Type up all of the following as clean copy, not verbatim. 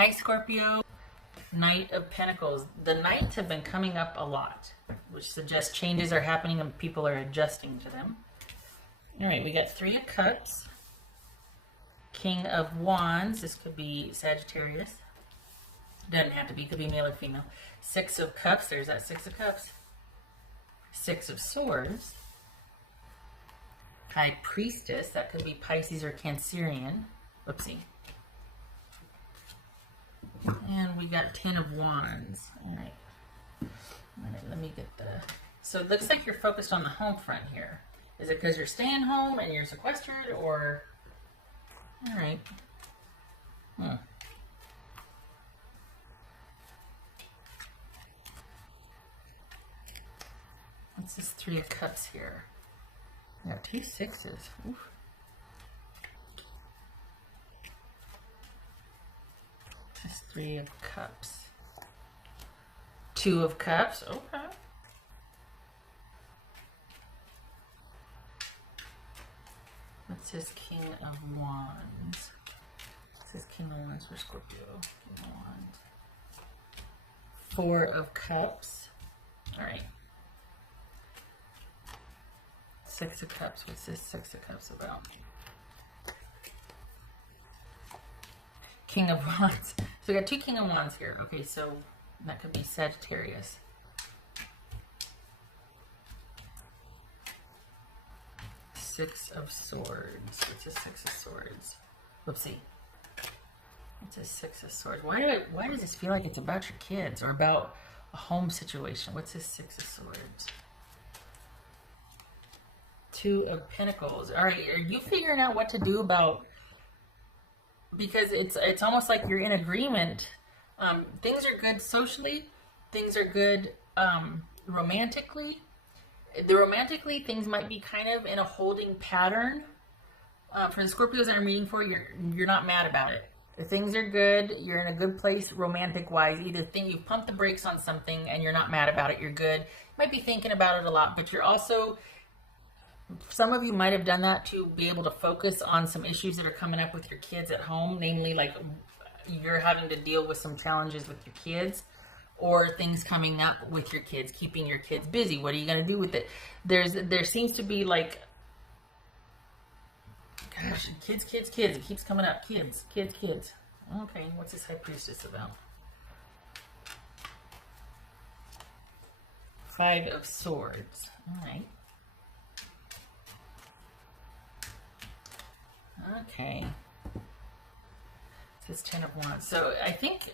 Hi, Scorpio. Knight of Pentacles. The Knights have been coming up a lot, which suggests changes are happening and people are adjusting to them. All right, we got Three of Cups. King of Wands. This could be Sagittarius. Doesn't have to be. Could be male or female. Six of Cups. There's that Six of Cups. Six of Swords. High Priestess. That could be Pisces or Cancerian. Oopsie. And we got Ten of Wands. All right. Let me get the... So it looks like you're focused on the home front here. Is it because you're staying home and you're sequestered, or... All right. What's this Three of Cups here? We got two sixes. Oof. This Three of Cups. Two of Cups. Okay. What's this King of Wands? What's this King of Wands for Scorpio? King of Wands. Four of Cups. All right. Six of Cups. What's this Six of Cups about? King of Wands. So we got two King of Wands here. Okay, so that could be Sagittarius. Six of Swords. What's a Six of Swords? Whoopsie. What's a Six of Swords? Why does this feel like it's about your kids or about a home situation? What's a Six of Swords? Two of Pentacles. All right, are you figuring out what to do about... Because it's almost like you're in agreement. Things are good socially. Things are good romantically. Romantically, things might be kind of in a holding pattern. For the Scorpios that I'm reading for, you're not mad about it. The things are good. You're in a good place romantic-wise. Either you've pumped the brakes on something and you're not mad about it. You're good. You might be thinking about it a lot, but you're also... Some of you might have done that to be able to focus on some issues that are coming up with your kids at home, namely like you're having to deal with some challenges with your kids or things coming up with your kids, keeping your kids busy. What are you going to do with it? There seems to be like, gosh, kids. It keeps coming up. Kids. Okay, what's this High Priestess about? Five of Swords. All right. Okay. This Ten of Wands. So I think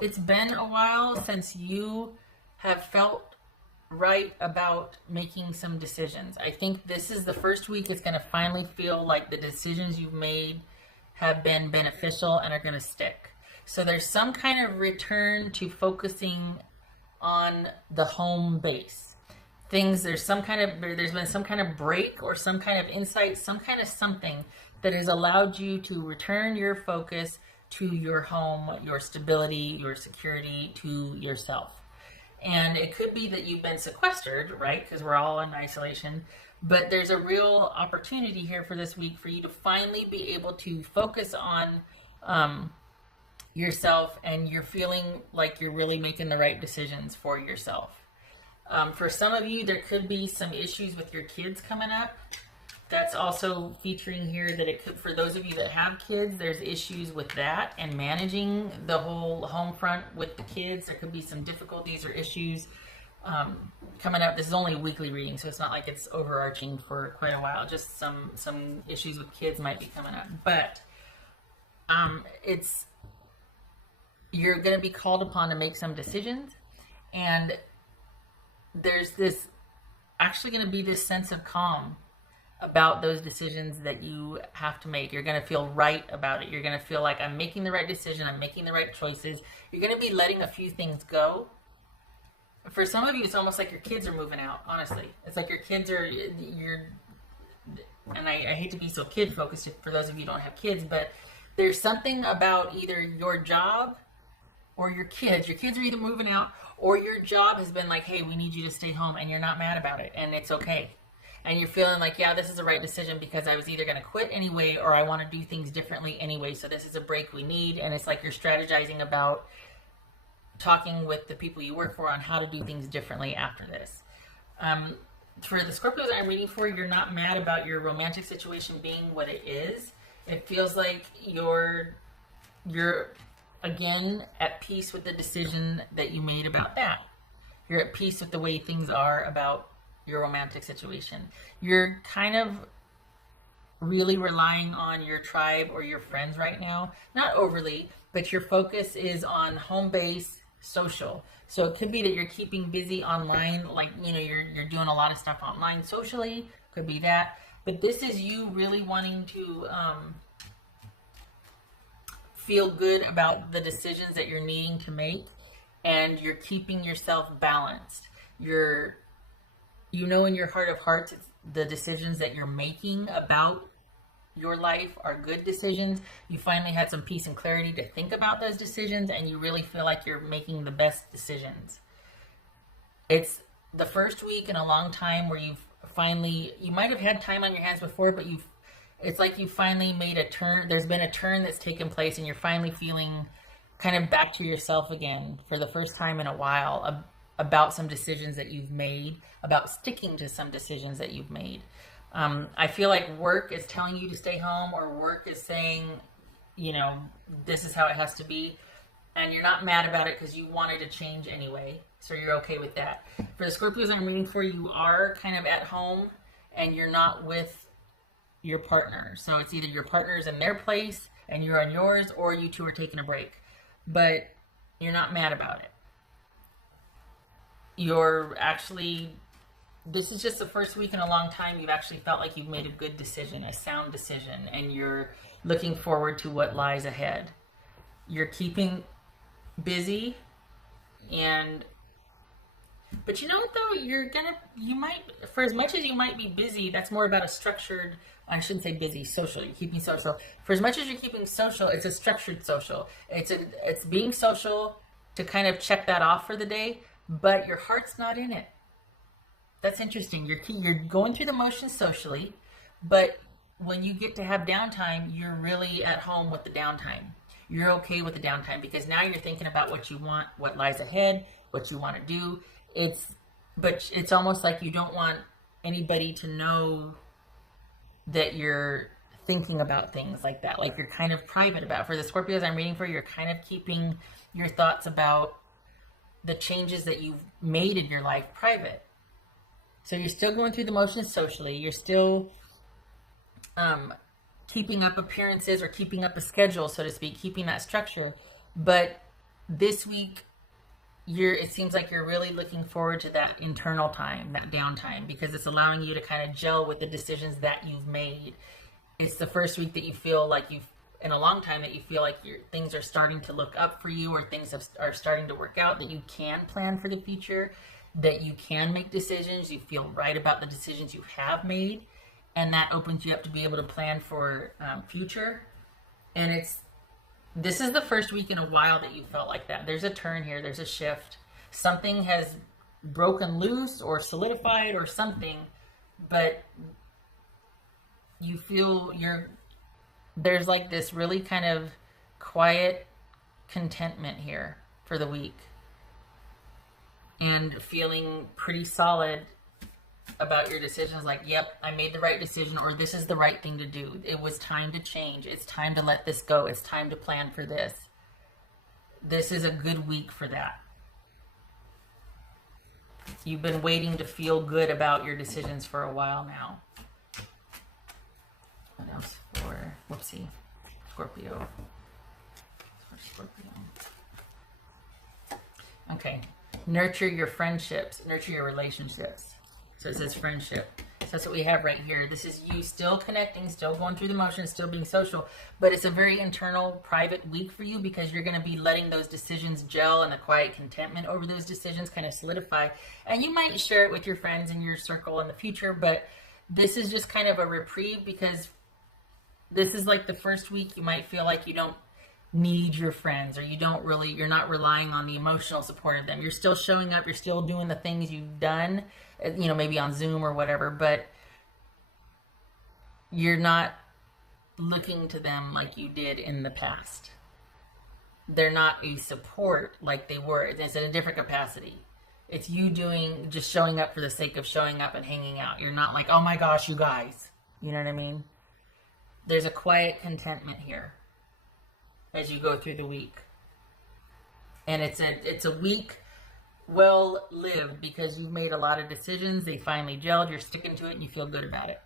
it's been a while since you have felt right about making some decisions. I think this is the first week it's going to finally feel like the decisions you've made have been beneficial and are going to stick. So there's some kind of return to focusing on the home base. There's been some kind of break or some kind of insight, some kind of something that has allowed you to return your focus to your home, your stability, your security, to yourself. And it could be that you've been sequestered, right? Because we're all in isolation. But there's a real opportunity here for this week for you to finally be able to focus on yourself, and you're feeling like you're really making the right decisions for yourself. For some of you, there could be some issues with your kids coming up. That's also featuring here that it could, for those of you that have kids, there's issues with that and managing the whole home front with the kids. There could be some difficulties or issues coming up. This is only a weekly reading, so it's not like it's overarching for quite a while. Just some issues with kids might be coming up. But you're going to be called upon to make some decisions, and there's this actually going to be this sense of calm about those decisions that you have to make. You're going to feel right about it. You're going to feel like I'm making the right decision. I'm making the right choices. You're going to be letting a few things go. For some of you, it's almost like your kids are moving out, honestly. It's like your kids are, and I hate to be so kid focused for those of you who don't have kids, but there's something about either your job or your kids. Your kids are either moving out or your job has been like, hey, we need you to stay home, and you're not mad about it, and it's okay. and you're feeling like, yeah, this is the right decision because I was either going to quit anyway or I want to do things differently anyway. So this is a break we need. And it's like you're strategizing about talking with the people you work for on how to do things differently after this. For the Scorpios I'm reading for, you're not mad about your romantic situation being what it is. It feels like you're again at peace with the decision that you made about that. You're at peace with the way things are about your romantic situation. You're kind of really relying on your tribe or your friends right now. Not overly, but your focus is on home base, social. So it could be that you're keeping busy online, like, you know, you're doing a lot of stuff online socially. Could be that. But this is you really wanting to feel good about the decisions that you're needing to make, and you're keeping yourself balanced. You know in your heart of hearts the decisions that you're making about your life are good decisions. You finally had some peace and clarity to think about those decisions, and you really feel like you're making the best decisions. It's the first week in a long time where you might have had time on your hands before, but it's like you finally made a turn. There's been a turn that's taken place, and you're finally feeling kind of back to yourself again for the first time in a while about some decisions that you've made, about sticking to some decisions that you've made. I feel like work is telling you to stay home, or work is saying, you know, this is how it has to be. And you're not mad about it because you wanted to change anyway. So you're okay with that. For the Scorpios I'm reading for, you are kind of at home and you're not with your partner. So it's either your partner's in their place and you're on yours, or you two are taking a break. But you're not mad about it. This is just the first week in a long time you've actually felt like you've made a good decision, a sound decision, and you're looking forward to what lies ahead. You're keeping busy, but you know what though, for as much as you might be busy, that's more about a structured, I shouldn't say busy, social. You're keeping social. For as much as you're keeping social, it's a structured social. It's being social to kind of check that off for the day, but your heart's not in it. That's interesting. You're going through the motions socially, but when you get to have downtime, you're really at home with the downtime. You're okay with the downtime because now you're thinking about what you want, what lies ahead, what you want to do. But it's almost like you don't want anybody to know that you're thinking about things like that. Like you're kind of private about it. For the Scorpios I'm reading for, you're kind of keeping your thoughts about the changes that you've made in your life private. So you're still going through the motions socially. You're still keeping up appearances or keeping up a schedule, so to speak, keeping that structure. But this week, it seems like you're really looking forward to that internal time, that downtime, because it's allowing you to kind of gel with the decisions that you've made. It's the first week that you feel like in a long time, that you feel like things are starting to look up for you, or things are starting to work out, that you can plan for the future, that you can make decisions. You feel right about the decisions you have made, and that opens you up to be able to plan for future. And this is the first week in a while that you felt like that. There's a turn here. There's a shift. Something has broken loose or solidified or something, but you feel there's like this really kind of quiet contentment here for the week, and feeling pretty solid about your decisions, like, yep, I made the right decision, or this is the right thing to do. It was time to change. It's time to let this go. It's time to plan for this. This is a good week for that. You've been waiting to feel good about your decisions for a while now. What else for, Scorpio? Okay. Nurture your friendships. Nurture your relationships. So it says friendship. So that's what we have right here. This is you still connecting, still going through the motions, still being social. But it's a very internal, private week for you, because you're going to be letting those decisions gel, and the quiet contentment over those decisions kind of solidify. And you might share it with your friends in your circle in the future, but this is just kind of a reprieve, because this is like the first week you might feel like you don't need your friends, or you're not relying on the emotional support of them. You're still showing up, you're still doing the things you've done, maybe on Zoom or whatever, but you're not looking to them like you did in the past. They're not a support like they were. It's in a different capacity. It's you doing, just showing up for the sake of showing up and hanging out. You're not like, oh my gosh, you guys. You know what I mean? There's a quiet contentment here as you go through the week. And it's a week well lived because you've made a lot of decisions. They finally gelled. You're sticking to it and you feel good about it.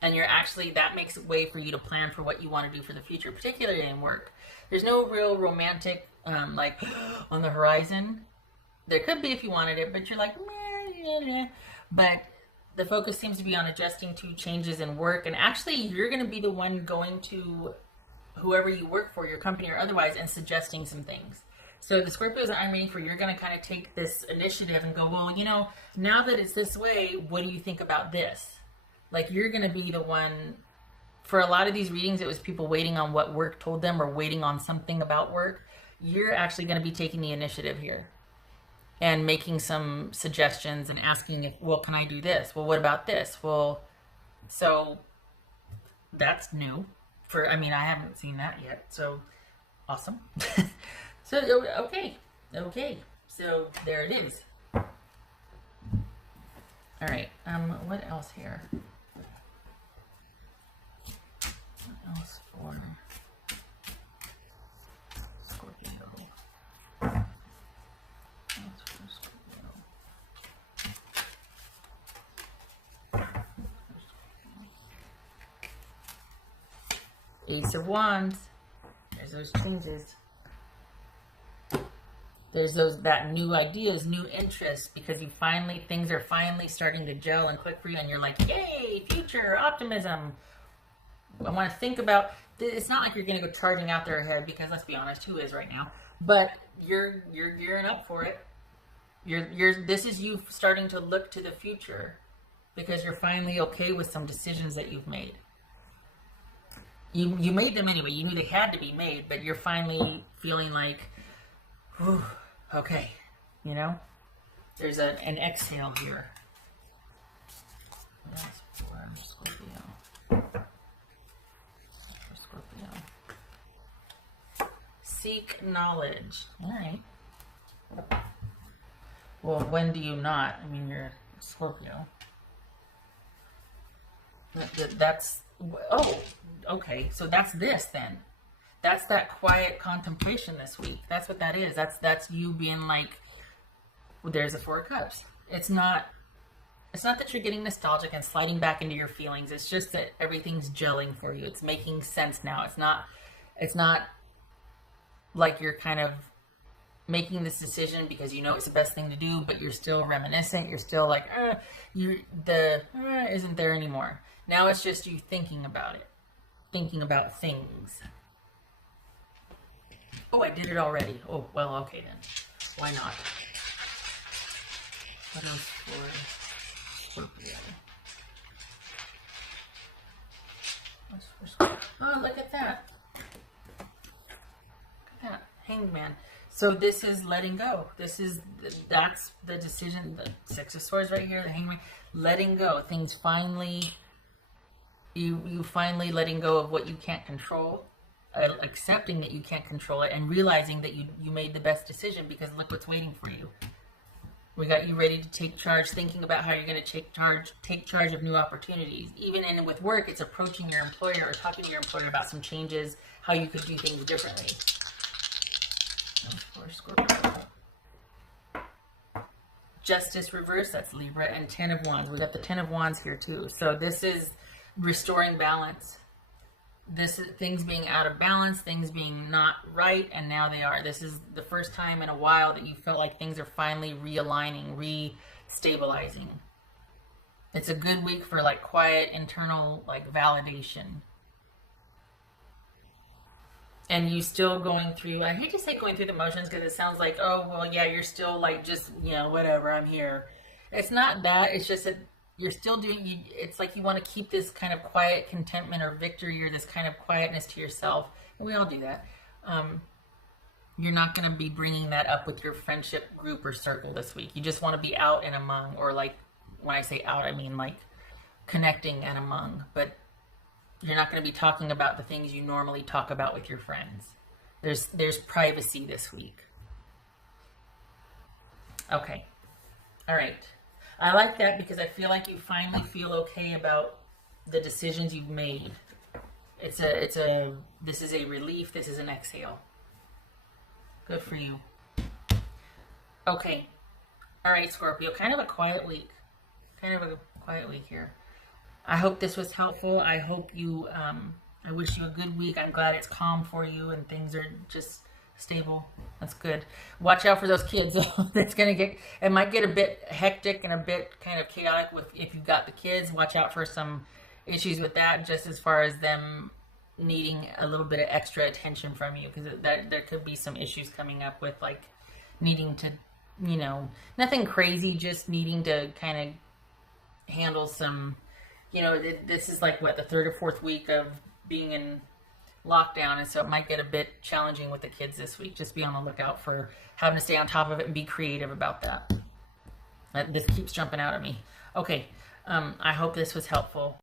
And you're actually, that makes a way for you to plan for what you want to do for the future, particularly in work. There's no real romantic, like, on the horizon. There could be if you wanted it, but you're like, meh. But the focus seems to be on adjusting to changes in work. And actually, you're going to be the one going to whoever you work for, your company or otherwise, and suggesting some things. So the Scorpios that I'm reading for, you're going to kind of take this initiative and go, well, you know, now that it's this way, what do you think about this? Like, you're going to be the one. For a lot of these readings, it was people waiting on what work told them or waiting on something about work. You're actually going to be taking the initiative here and making some suggestions and asking if, well, can I do this? Well, what about this? Well, so that's new. I mean, I haven't seen that yet. So awesome. So, okay. So there it is. All right. What else here? What else for Scorpio? What else for Scorpio? Ace of Wands. There's those changes. There's that new ideas, new interests, because things are finally starting to gel and click for you, and you're like, yay, future, optimism. I want to think about, it's not like you're going to go charging out there ahead, because let's be honest, who is right now? But you're gearing up for it. This is you starting to look to the future, because you're finally okay with some decisions that you've made. You made them anyway. You knew they had to be made, but you're finally feeling like, whew, okay, you know? There's an exhale here. That's for Scorpio. For Scorpio. Seek knowledge. All right. Well, when do you not? I mean, you're Scorpio. That's, oh, okay. So that's this then. That's that quiet contemplation this week. That's what that is. That's you being like, well, there's the Four of Cups. It's not that you're getting nostalgic and sliding back into your feelings. It's just that everything's gelling for you. It's making sense now. It's not like you're kind of making this decision because you know it's the best thing to do, but you're still reminiscent. You're still like, isn't there anymore. Now it's just you thinking about it, thinking about things. Oh, I did it already. Oh, well, okay then. Why not? What else for Scorpio? What's for Scorpio? Oh, look at that. Look at that. Hanged Man. So this is letting go. That's the decision. The Six of Swords right here, the Hanged Man. Letting go. Things finally, you finally letting go of what you can't control. Accepting that you can't control it and realizing that you made the best decision, because look what's waiting for you. We got you ready to take charge, thinking about how you're going to take charge of new opportunities. Even with work, it's approaching your employer or talking to your employer about some changes, how you could do things differently. For Scorpio. Justice reverse, that's Libra, and Ten of Wands. We got the Ten of Wands here too. So this is restoring balance. This is things being out of balance, things being not right, and now they are. This is the first time in a while that you felt like things are finally realigning, re-stabilizing. It's a good week for like quiet internal like validation. And you still going through, I hate to say going through the motions because it sounds like, oh, well, yeah, you're still like just, whatever, I'm here. It's not that. It's just that you're still doing, it's like you want to keep this kind of quiet contentment or victory or this kind of quietness to yourself. And we all do that. You're not going to be bringing that up with your friendship group or circle this week. You just want to be out and among, or like, when I say out, I mean like connecting and among, but you're not going to be talking about the things you normally talk about with your friends. There's privacy this week. Okay. All right. I like that because I feel like you finally feel okay about the decisions you've made. This is a relief. This is an exhale. Good for you. Okay. All right, Scorpio. Kind of a quiet week. Here. I hope this was helpful. I hope you, I wish you a good week. I'm glad it's calm for you and things are just stable. That's good. Watch out for those kids. It might get a bit hectic and a bit kind of chaotic if you've got the kids. Watch out for some issues with that, just as far as them needing a little bit of extra attention from you, because there could be some issues coming up with like needing to, nothing crazy, just needing to kind of handle some, this is like what, the third or fourth week of being in lockdown, and so it might get a bit challenging with the kids this week. Just be on the lookout for having to stay on top of it and be creative about that. This keeps jumping out at me. Okay, I hope this was helpful.